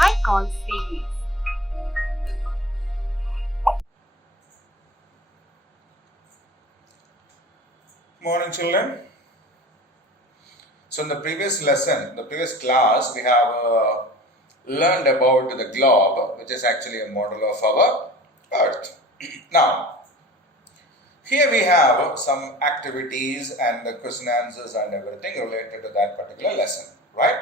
high call series. Morning, children. So in the previous lesson, the previous class, we have learned about the globe, which is actually a model of our Earth. Now, here we have some activities and the question answers and everything related to that particular lesson, right?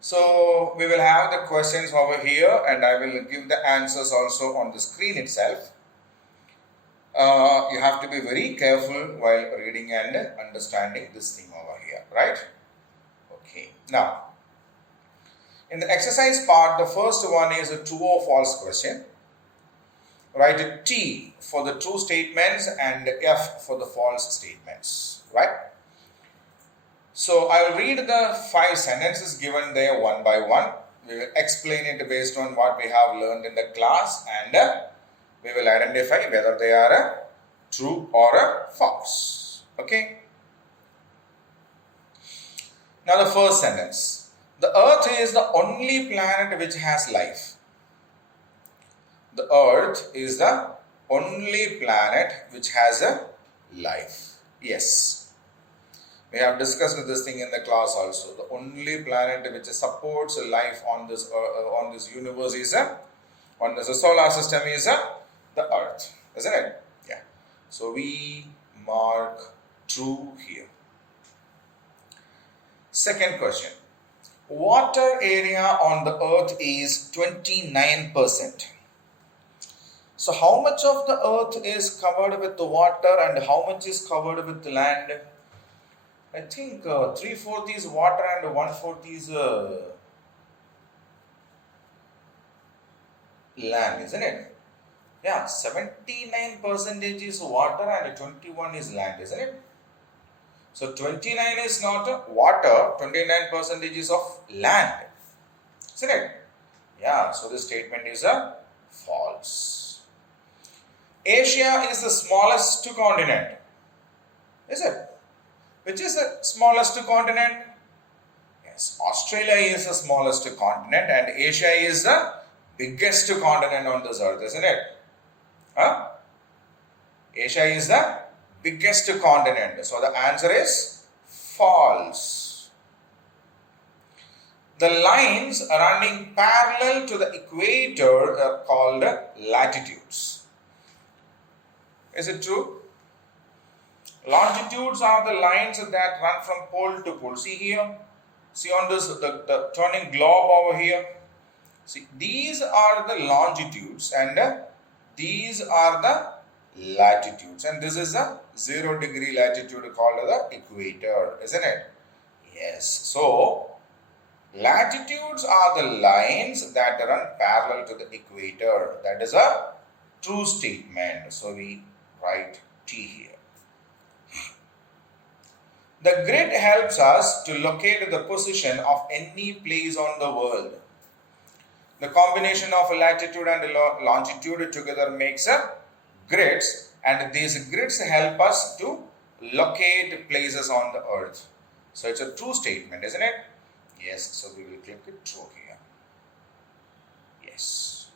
So we will have the questions over here, and I will give the answers also on the screen itself. You have to be very careful while reading and understanding this thing over here, right? Okay, now in the exercise part, the first one is a true or false question. Write a T for the true statements and F for the false statements, right? So I will read the 5 sentences given there one by one. We will explain it based on what we have learned in the class, and we will identify whether they are true or false. Okay. Now the first sentence. The Earth is the only planet which has life. The Earth is the only planet which has a life. Yes. We have discussed this thing in the class also. The only planet which supports life on this universe is on this solar system is the Earth, isn't it? Yeah. So we mark true here. Second question. Water area on the Earth is 29%. So how much of the Earth is covered with the water and how much is covered with the land? I think 3/4 is water and 1/4 is land, isn't it? Yeah, 79% is water and 21 is land, isn't it? So 29 is not water, 29% is of land, isn't it? Yeah, so this statement is a false. Asia is the smallest continent, is it? Which is the smallest continent? Yes, Australia is the smallest continent and Asia is the biggest continent on this earth, isn't it? Huh? Asia is the biggest continent. So the answer is false. The lines running parallel to the equator are called latitudes. Is it true? Longitudes are the lines that run from pole to pole. See here. See on this, the turning globe over here. See, these are the longitudes and these are the latitudes. And this is a 0-degree latitude called the equator, isn't it? Yes. So, latitudes are the lines that run parallel to the equator. That is a true statement. So, we write T here. The grid helps us to locate the position of any place on the world. The combination of latitude and longitude together makes a grids, and these grids help us to locate places on the earth. So it's a true statement, isn't it? Yes, so we will click it true here. Yes.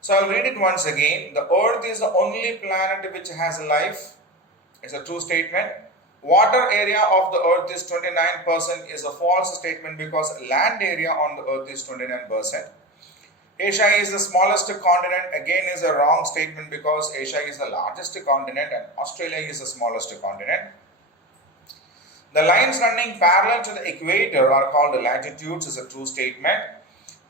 So I'll read it once again. The earth is the only planet which has life. It's a true statement. Water area of the earth is 29% is a false statement because land area on the earth is 29%. Asia is the smallest continent, again is a wrong statement because Asia is the largest continent and Australia is the smallest continent. The lines running parallel to the equator are called latitudes, is a true statement.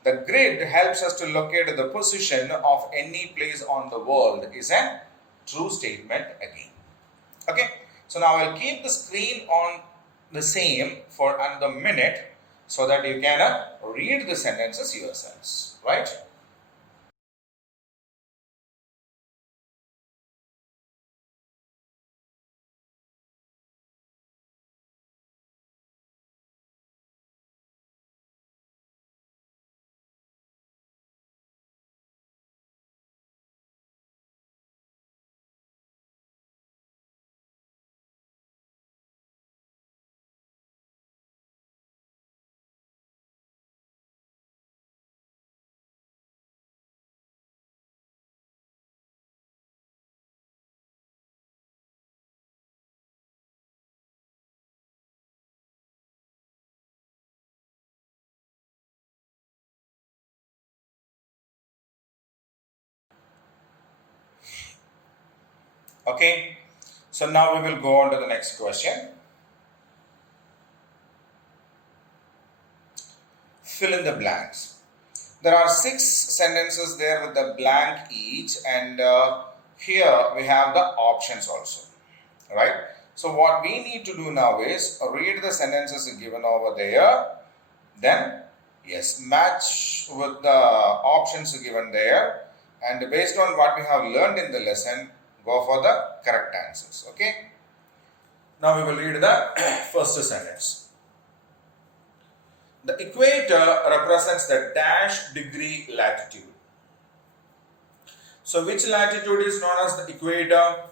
The grid helps us to locate the position of any place on the world, is a true statement again. Okay. So now I'll keep the screen on the same for another minute so that you can read the sentences yourselves, right? Okay, so now we will go on to the next question. Fill in the blanks. There are 6 sentences there with the blank each, and here we have the options also, right? So what we need to do now is read the sentences given over there, then yes, match with the options given there, and based on what we have learned in the lesson, go for the correct answers. Okay, now we will read the first sentence. The equator represents the dash degree latitude. So which latitude is known as the equator?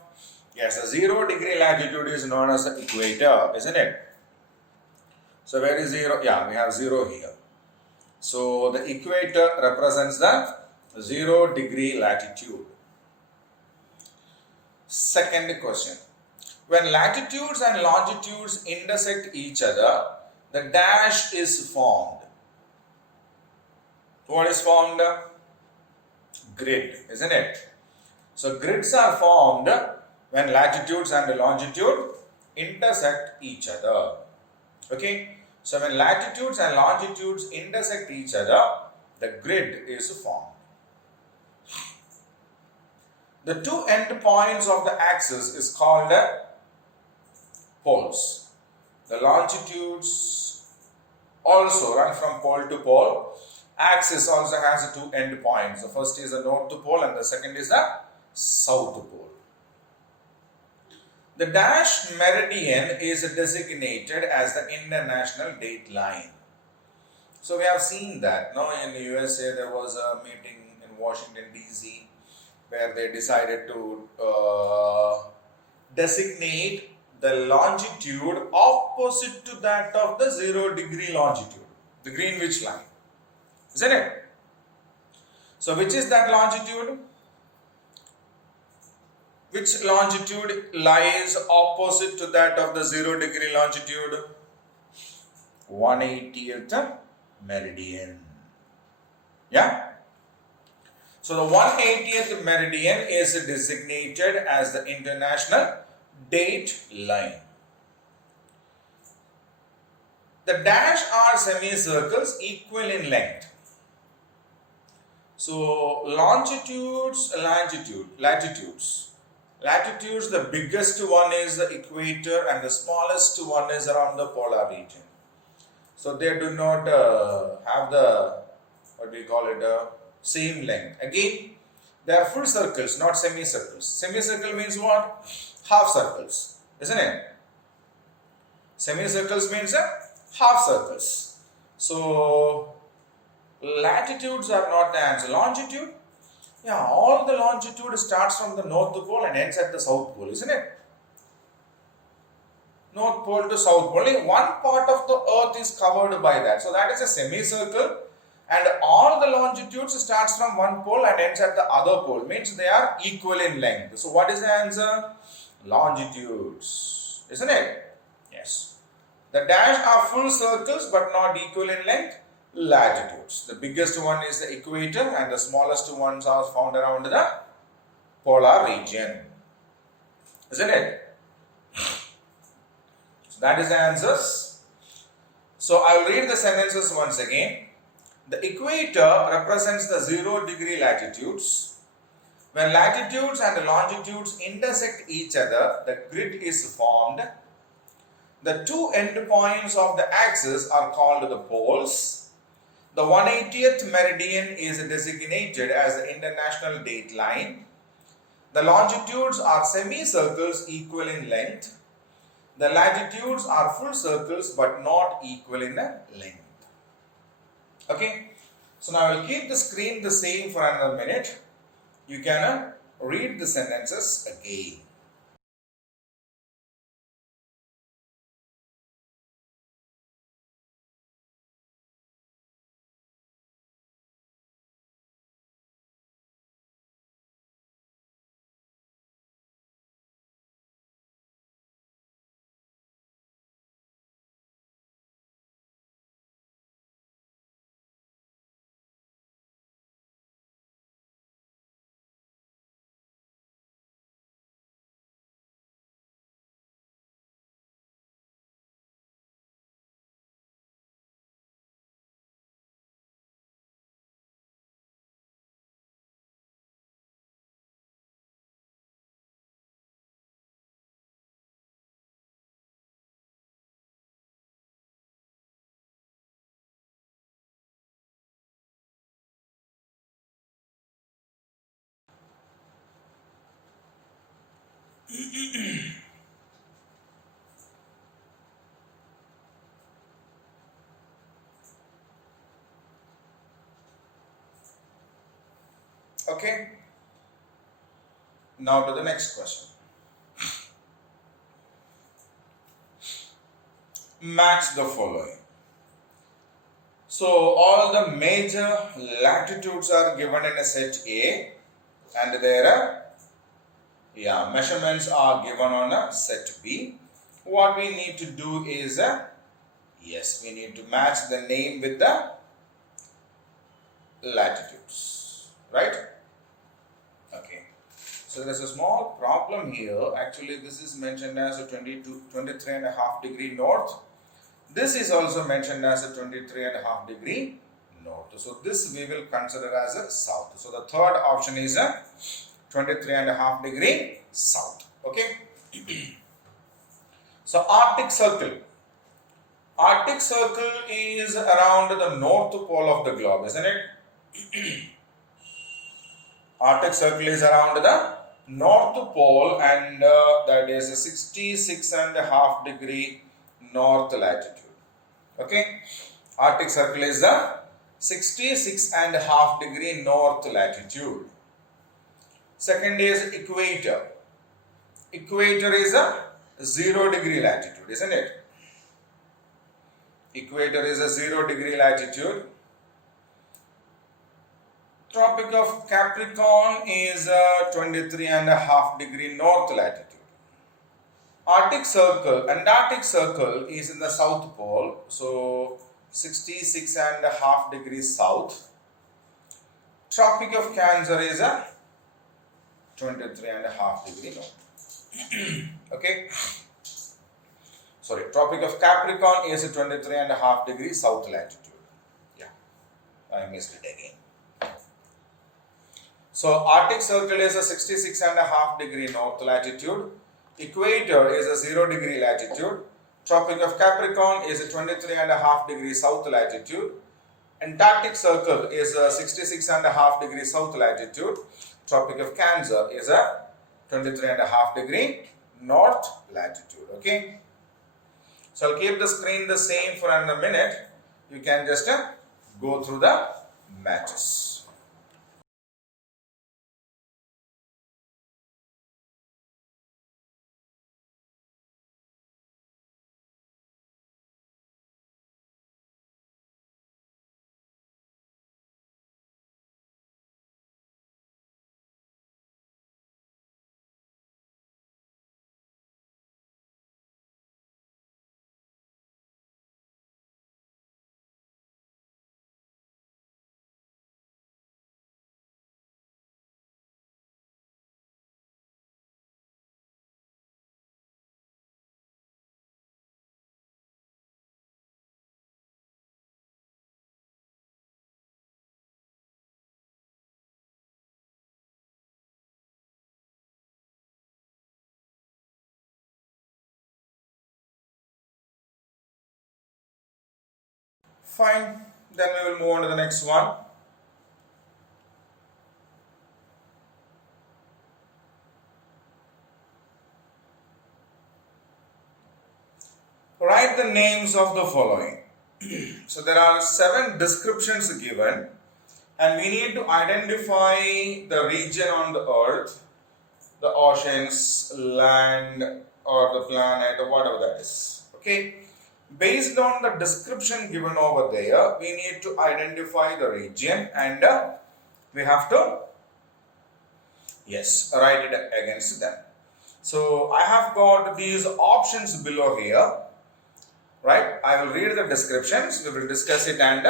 Yes, the 0 degree latitude is known as the equator, isn't it? So where is 0? Yeah, we have 0 here. So the equator represents the 0 degree latitude. Second question. When latitudes and longitudes intersect each other, the dash is formed. What is formed? Grid, isn't it? So grids are formed when latitudes and longitude intersect each other. Okay, so when latitudes and longitudes intersect each other, the grid is formed. The 2 end points of the axis is called poles. The longitudes also run from pole to pole. Axis also has 2 end points. The first is the north pole and the second is the south pole. The dash meridian is designated as the international date line. So we have seen that. Now in the USA there was a meeting in Washington DC where they decided to designate the longitude opposite to that of the 0 degree longitude, the Greenwich line, isn't it? So which is that longitude? Which longitude lies opposite to that of the 0 degree longitude? 180th meridian. Yeah? So the 180th meridian is designated as the international date line. The dash are semicircles equal in length. So longitudes, latitudes, the biggest one is the equator and the smallest one is around the polar region. So they do not have the, what do you call it, same length. Again, they are full circles, not semicircles. Semicircle means what? Half circles, isn't it? Semicircles means half circles. So latitudes are not the answer. Longitude, yeah, all the longitude starts from the north pole and ends at the south pole, isn't it? North pole to south pole. Only one part of the earth is covered by that. So that is a semicircle, and all the longitudes starts from one pole and ends at the other pole. Means they are equal in length. So what is the answer? Longitudes, isn't it? Yes. The dash are full circles but not equal in length. Latitudes. The biggest one is the equator and the smallest ones are found around the polar region, isn't it? So that is the answers. So I will read the sentences once again. The equator represents the 0 degree latitudes. When latitudes and longitudes intersect each other, the grid is formed. The 2 end points of the axis are called the poles. The 180th meridian is designated as the international date line. The longitudes are semicircles equal in length. The latitudes are full circles but not equal in length. Okay. So now I will keep the screen the same for another minute. You can read the sentences again. Okay. Now to the next question. Match the following. So all the major latitudes are given in a set A, and their measurements are given on a set B. What we need to do is we need to match the name with the latitudes, right? Okay. So there is a small problem here. Actually, this is mentioned as a 23.5 degree north. This is also mentioned as a 23.5 degree north. So this we will consider as a south. So the third option is a 23.5 degree south. Okay. So Arctic Circle. Arctic Circle is around the north pole of the globe, isn't it? Arctic Circle is around the north pole, and that is a 66.5 degree north latitude. Okay, Arctic Circle is the 66.5 degree north latitude. Second is equator. Equator is a 0 degree latitude, isn't it? Equator is a 0 degree latitude. Tropic of Capricorn is a 23.5 degree north latitude. Arctic Circle, Antarctic Circle is in the south pole, so 66.5 degrees south. Tropic of Cancer is a 23.5 degree north. Okay. Sorry, Tropic of Capricorn is a 23.5 degree south latitude. Yeah, I missed it again. So Arctic Circle is a 66.5 degree north latitude. Equator is a 0 degree latitude. Tropic of Capricorn is a 23.5 degree south latitude. Antarctic Circle is a 66.5 degree south latitude. Tropic of Cancer is a 23.5 degree north latitude. Okay. So I'll keep the screen the same for another minute. You can just go through the matches. Fine. Then we will move on to the next one. Write the names of the following. So there are 7 descriptions given, and we need to identify the region on the earth, the oceans, land, or the planet, or whatever that is. Okay. Based on the description given over there, we need to identify the region, and we have to write it against them. So I have got these options below here. Right, I will read the descriptions, we will discuss it, and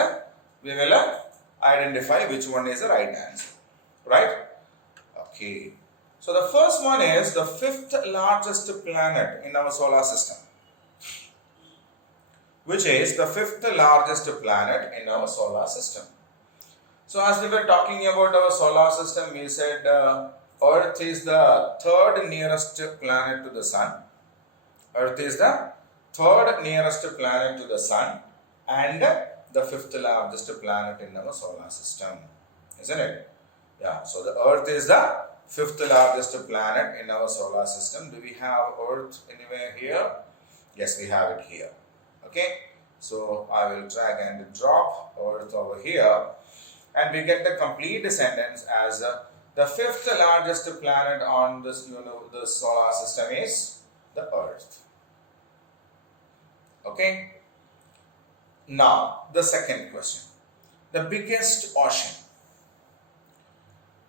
we will identify which one is the right answer. Right? Okay. So the first one is the 5th largest planet in our solar system. Which is the 5th largest planet in our solar system. So as we were talking about our solar system, we said Earth is the 3rd nearest planet to the Sun. Earth is the 3rd nearest planet to the Sun and the 5th largest planet in our solar system, isn't it? Yeah, so the Earth is the fifth largest planet in our solar system. Do we have Earth anywhere here? Yes, we have it here. Okay, so I will drag and drop Earth over here, and we get the complete descendants as the fifth largest planet on this the solar system is the Earth. Okay. Now the second question, the biggest ocean.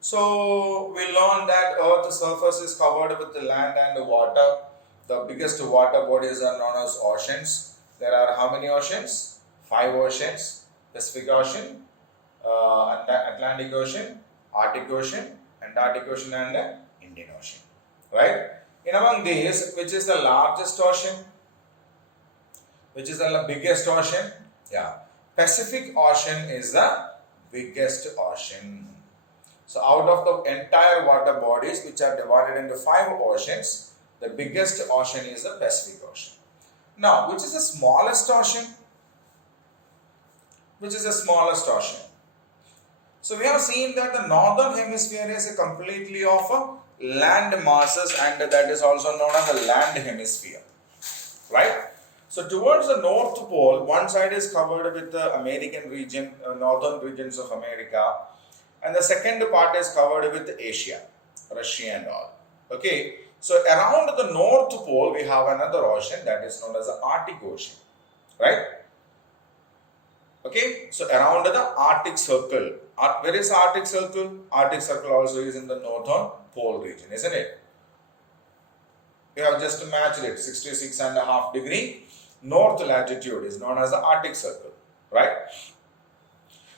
So we learned that Earth's surface is covered with the land and water. The biggest water bodies are known as oceans. There are how many oceans? 5 oceans: Pacific Ocean, Atlantic Ocean, Arctic Ocean, Antarctic Ocean, and the Indian Ocean. Right? In among these, which is the largest ocean? Which is the biggest ocean? Yeah, Pacific Ocean is the biggest ocean. So out of the entire water bodies, which are divided into 5 oceans, the biggest ocean is the Pacific Ocean. Now, which is the smallest ocean? Which is the smallest ocean? So we have seen that the northern hemisphere is completely of land masses, and that is also known as the land hemisphere. Right? So towards the North Pole, one side is covered with the American region, northern regions of America, and the second part is covered with Asia, Russia and all. Okay, so around the North Pole we have another ocean that is known as the Arctic Ocean, right? Okay, so around the Arctic Circle. Where is Arctic Circle? Arctic Circle also is in the northern pole region, isn't it? We have just matched it. 66.5 degree north latitude is known as the Arctic Circle, right?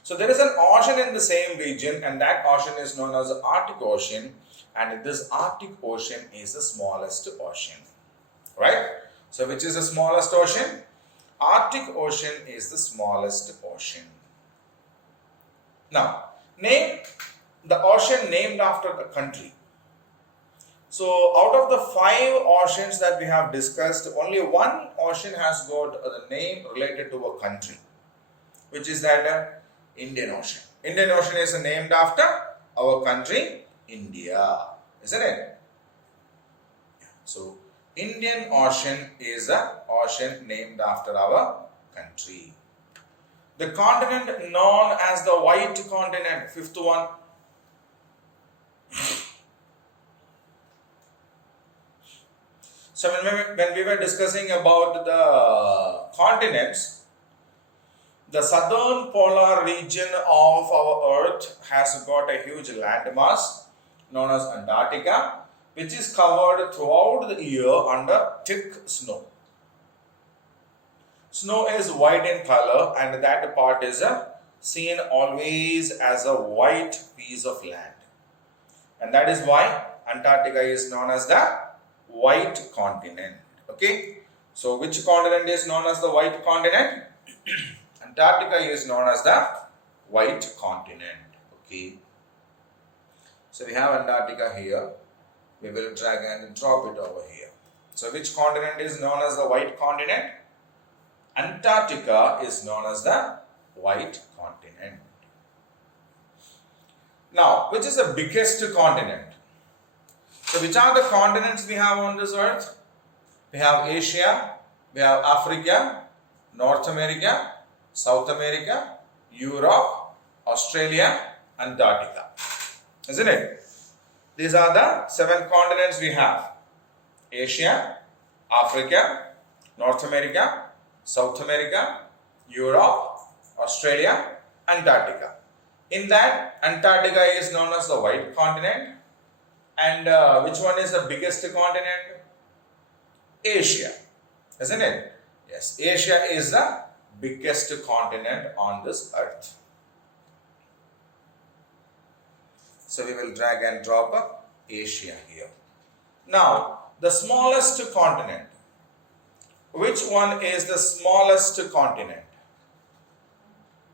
So there is an ocean in the same region, and that ocean is known as the Arctic Ocean, and this Arctic Ocean is the smallest ocean, right? So which is the smallest ocean? Arctic Ocean is the smallest ocean. Now, name the ocean named after the country. So out of the 5 oceans that we have discussed, only one ocean has got the name related to a country, which is that Indian Ocean. Indian Ocean is named after our country, India, isn't it? So Indian Ocean is an ocean named after our country. The continent known as the White Continent, fifth one. So when we were discussing about the continents, the southern polar region of our Earth has got a huge landmass known as Antarctica, which is covered throughout the year under thick snow. Snow is white in color, and that part is seen always as a white piece of land. And that is why Antarctica is known as the White Continent. Okay. So which continent is known as the White Continent? Antarctica is known as the White Continent. Okay. So we have Antarctica here. We will drag and drop it over here. So which continent is known as the White Continent? Antarctica is known as the White Continent. Now, which is the biggest continent? So which are the continents we have on this earth? We have Asia, we have Africa, North America, South America, Europe, Australia, Antarctica. Isn't it? These are the 7 continents we have. Asia, Africa, North America, South America, Europe, Australia, Antarctica. In that, Antarctica is known as the White Continent. And which one is the biggest continent? Asia, isn't it? Yes, Asia is the biggest continent on this earth. So we will drag and drop Asia here. Now, the smallest continent. Which one is the smallest continent?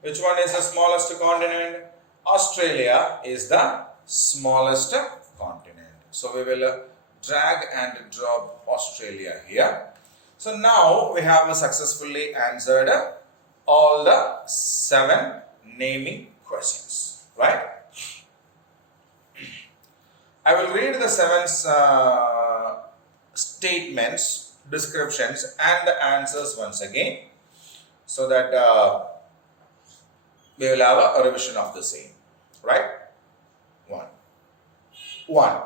Which one is the smallest continent? Australia is the smallest continent. So we will drag and drop Australia here. So now we have successfully answered all the 7 naming questions, right? I will read the seven statements, descriptions, and the answers once again, so that we will have a revision of the same. Right? 1. 1.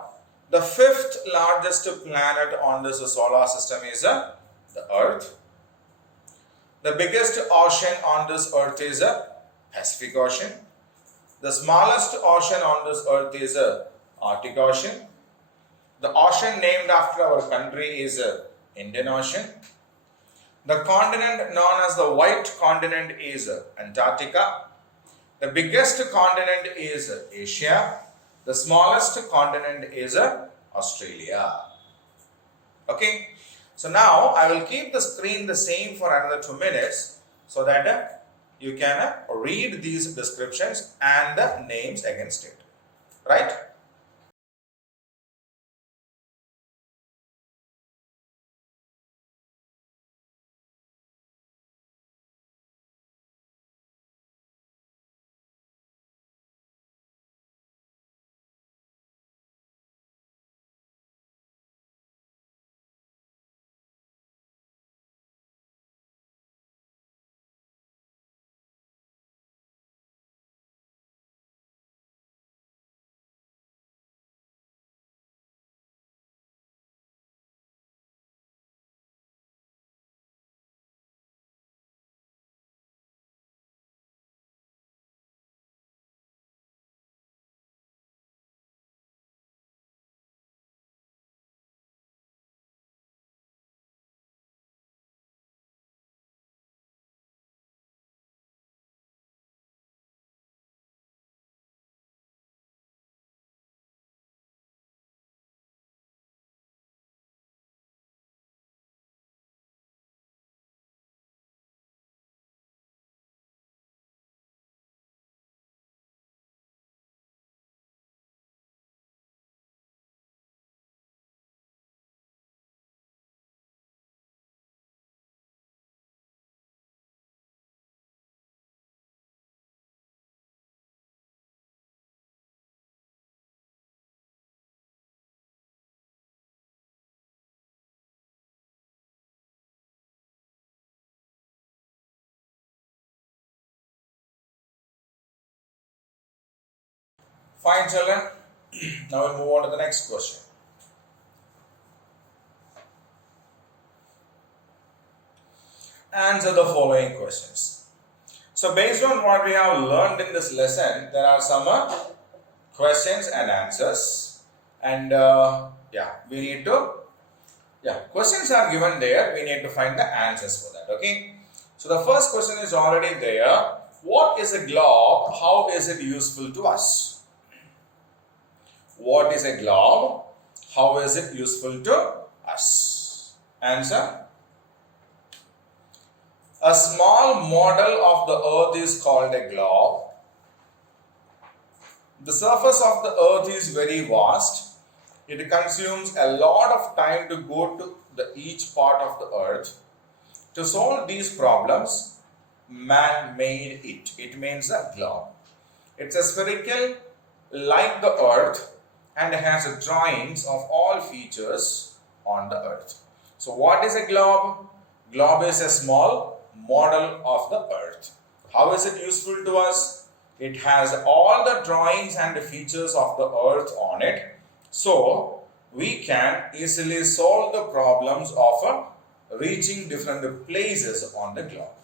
The fifth largest planet on this solar system is the Earth. The biggest ocean on this Earth is the Pacific Ocean. The smallest ocean on this Earth is the Arctic Ocean. The ocean named after our country is the Indian Ocean. The continent known as the White Continent is Antarctica. The biggest continent is Asia. The smallest continent is Australia. Okay. So now I will keep the screen the same for another 2 minutes so that you can read these descriptions and the names against it. Right? Fine, children. Now we'll move on to the next question. Answer the following questions. So based on what we have learned in this lesson, there are some questions and answers, and we need to questions are given there. We need to find the answers for that. Okay. So the first question is already there. What is a globe? How is it useful to us? What is a globe? How is it useful to us? Answer. A small model of the earth is called a globe. The surface of the earth is very vast. It consumes a lot of time to go to each part of the earth. To solve these problems, man made it. It means a globe. It's a spherical like the earth and has drawings of all features on the earth. So what is a globe? Globe is a small model of the earth. How is it useful to us? It has all the drawings and the features of the earth on it. So we can easily solve the problems of reaching different places on the globe.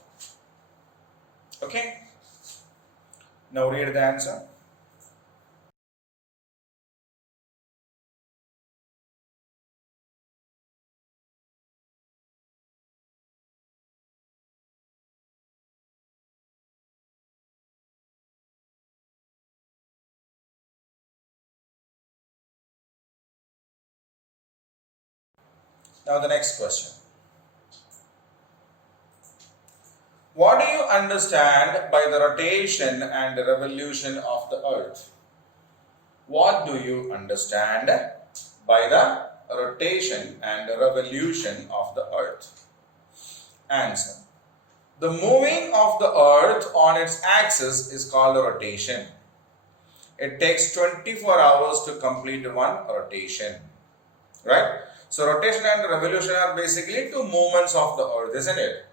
Okay. Now read the answer. Now the next question. What do you understand by the rotation and revolution of the earth? What do you understand by the rotation and revolution of the earth? Answer. The moving of the earth on its axis is called rotation. it takes 24 hours to complete one rotation. Right? So rotation and revolution are basically two movements of the earth, isn't it?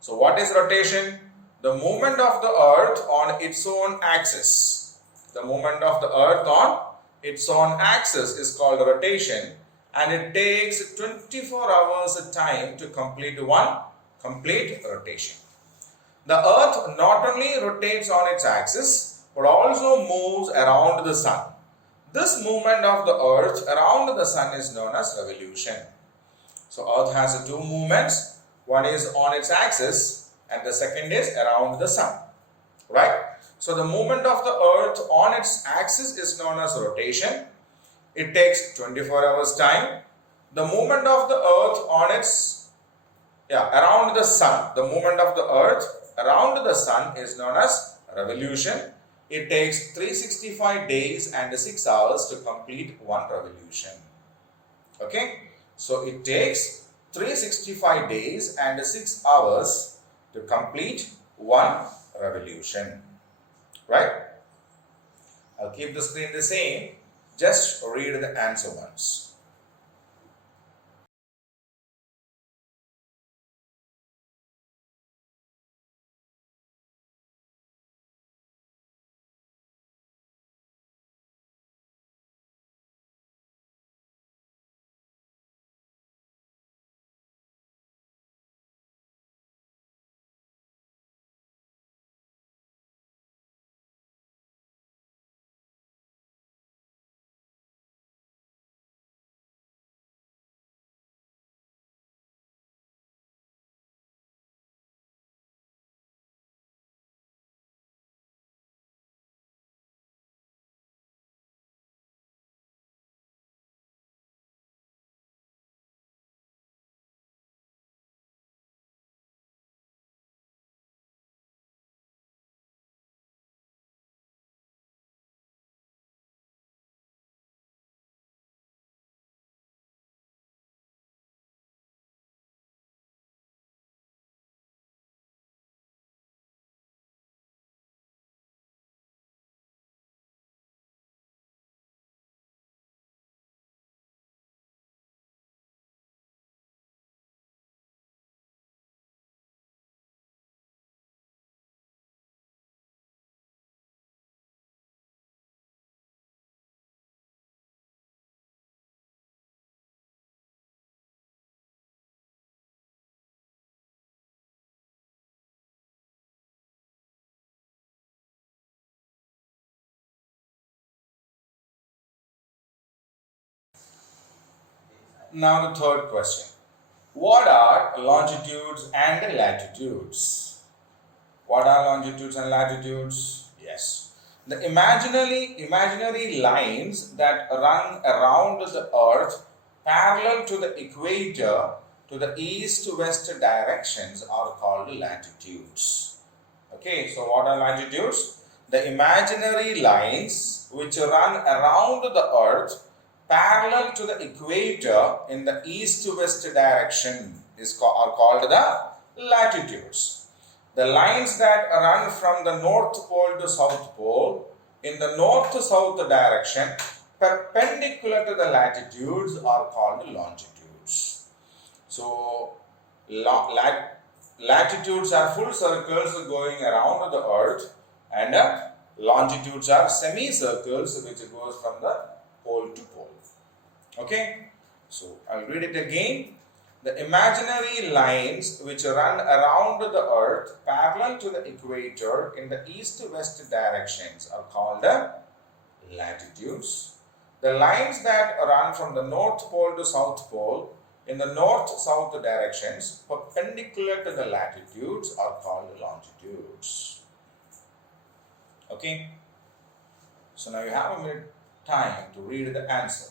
So what is rotation? The movement of the earth on its own axis. The movement of the earth on its own axis is called rotation, and it takes 24 hours of time to complete one complete rotation. The earth not only rotates on its axis but also moves around the sun. This movement of the earth around the sun is known as revolution. So earth has two movements. One is on its axis and the second is around the sun. Right? So the movement of the earth on its axis is known as rotation. It takes 24 hours time. The movement of the earth on its around the sun. The movement of the earth around the sun is known as revolution. It takes 365 days and 6 hours to complete one revolution. Okay, so it takes 365 days and 6 hours to complete one revolution. Right? I'll keep the screen the same. Just read the answer once. Now the third question. What are longitudes and latitudes? What are longitudes and latitudes? Yes. The imaginary lines that run around the earth parallel to the equator to the east-west directions are called latitudes. Okay, so what are latitudes? The imaginary lines which run around the earth parallel to the equator in the east-west direction are called the latitudes. The lines that run from the North Pole to South Pole in the north-south direction perpendicular to the latitudes are called longitudes. So, latitudes are full circles going around the earth, and longitudes are semicircles which goes from the pole to pole. Okay, so I'll read it again. The imaginary lines which run around the earth parallel to the equator in the east-west directions are called latitudes. The lines that run from the North Pole to South Pole in the north-south directions perpendicular to the latitudes are called longitudes. Okay, so now you have a minute time to read the answer.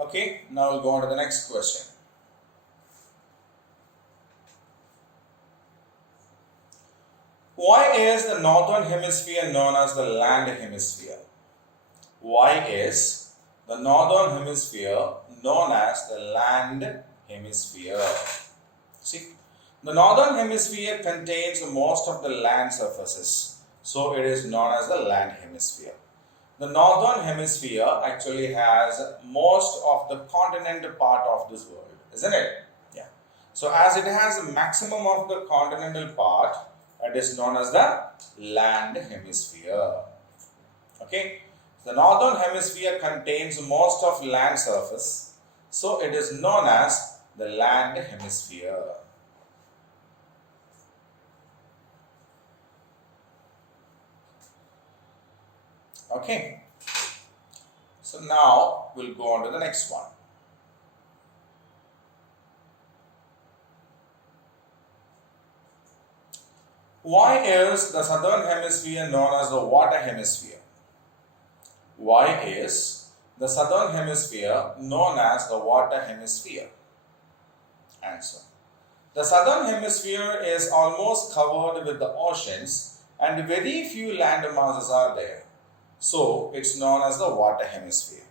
Okay, now we'll go on to the next question. Why is the northern hemisphere known as the land hemisphere? Why is the northern hemisphere known as the land hemisphere? See, the northern hemisphere contains most of the land surfaces, so it is known as the land hemisphere. The northern hemisphere actually has most of the continental part of this world, isn't it? Yeah. So as it has a maximum of the continental part, it is known as the land hemisphere. Okay. The northern hemisphere contains most of land surface, so it is known as the land hemisphere. Okay. So now we'll go on to the next one. Why is the southern hemisphere known as the water hemisphere? Why is the southern hemisphere known as the water hemisphere? Answer. The southern hemisphere is almost covered with the oceans and very few land masses are there. So it's known as the water hemisphere.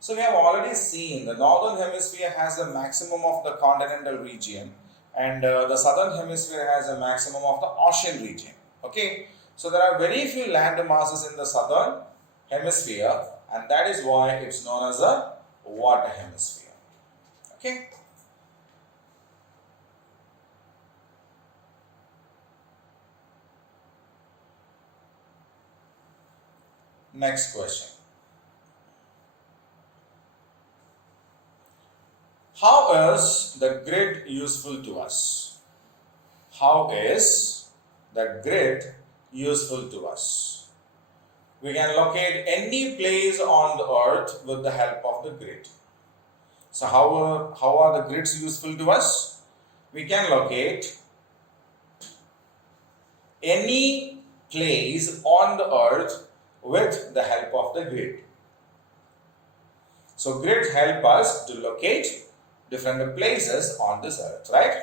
So we have already seen the northern hemisphere has a maximum of the continental region and the southern hemisphere has a maximum of the ocean region. Okay, so there are very few land masses in the southern hemisphere and that is why it's known as a water hemisphere. Okay. Next question. How is the grid useful to us? How is the grid useful to us? We can locate any place on the earth with the help of the grid. So how are the grids useful to us? We can locate any place on the earth with the help of the grid. So grids help us to locate different places on this earth, right?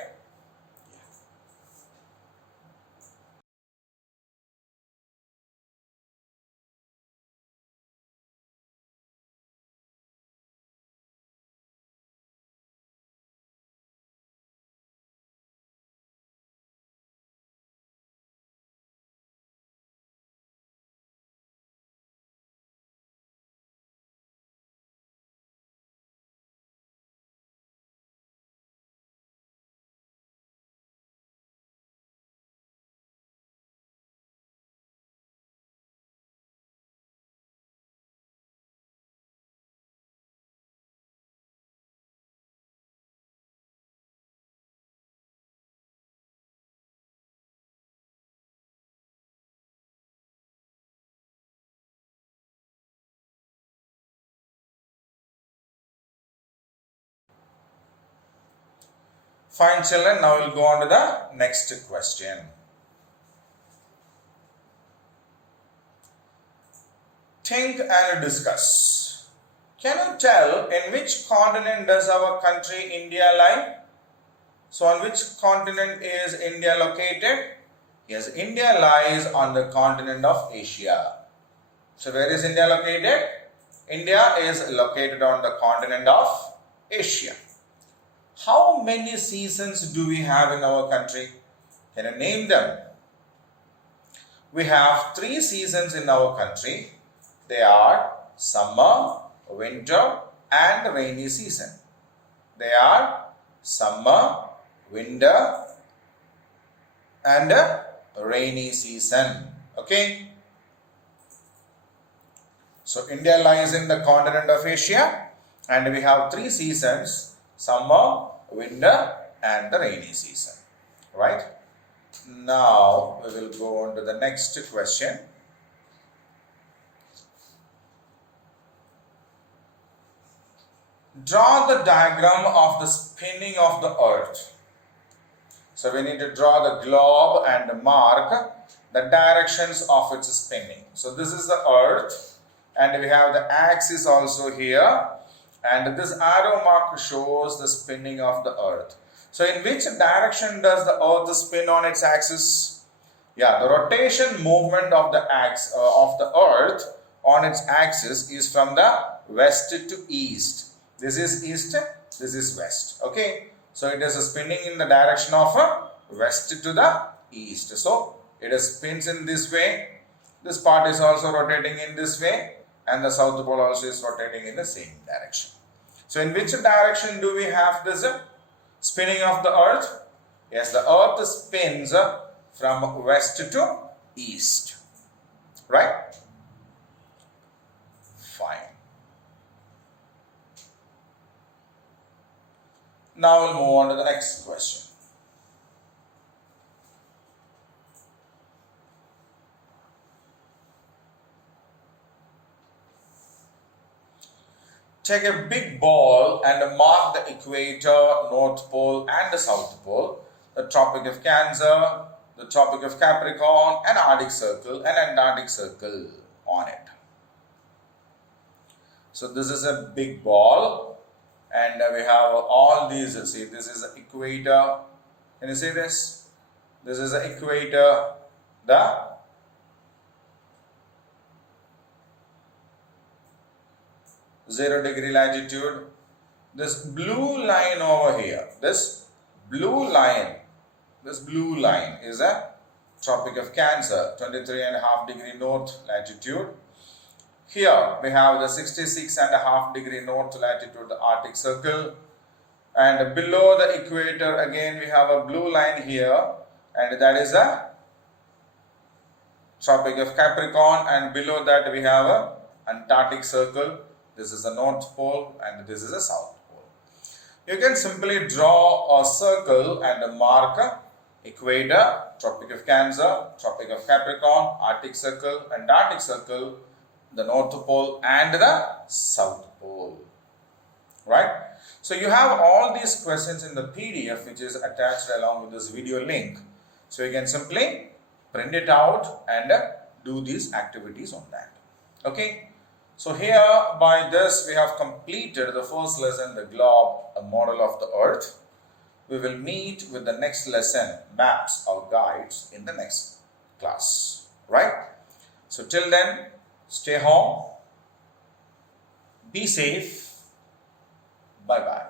Fine children, now we'll go on to the next question. Think and discuss. Can you tell in which continent does our country India lie? So on which continent is India located? Yes, India lies on the continent of Asia. So where is India located? India is located on the continent of Asia. How many seasons do we have in our country? Can you name them? We have 3 seasons in our country. They are summer, winter and rainy season. They are summer, winter and rainy season. Okay. So India lies in the continent of Asia and we have 3 seasons: summer, winter and the rainy season. Right. Now we will go on to the next question. Draw the diagram of the spinning of the earth. So we need to draw the globe and mark the directions of its spinning. So this is the earth and we have the axis also here and this arrow mark shows the spinning of the earth. So in which direction does the earth spin on its axis? Yeah, the rotation movement of the earth on its axis is from the west to east. This is east, this is west. Okay, so it is spinning in the direction of west to the east. So it spins in this way. This part is also rotating in this way, and the south pole also is rotating in the same direction. So in which direction do we have this spinning of the earth? Yes, the earth spins from west to east. Right? Fine. Now we'll move on to the next question. Take a big ball and mark the equator, North Pole and the South Pole, the Tropic of Cancer, the Tropic of Capricorn, an Arctic Circle and Antarctic Circle on it. So this is a big ball and we have all these. See, this is the equator. Can you see this? This is the equator, the 0-degree latitude. This blue line over here, this blue line is a Tropic of Cancer, 23.5 degree north latitude. Here we have the 66.5 degree north latitude, the Arctic Circle, and below the equator again we have a blue line here, and that is a Tropic of Capricorn, and below that we have a Antarctic Circle. This is the North Pole and this is the South Pole. You can simply draw a circle and mark equator, Tropic of Cancer, Tropic of Capricorn, Arctic Circle, Antarctic Circle, the North Pole and the South Pole. Right? So you have all these questions in the PDF which is attached along with this video link. So you can simply print it out and do these activities on that. Okay? So here by this we have completed the first lesson, the globe, a model of the earth. We will meet with the next lesson, maps or guides, in the next class. Right? So till then, stay home, be safe, bye bye.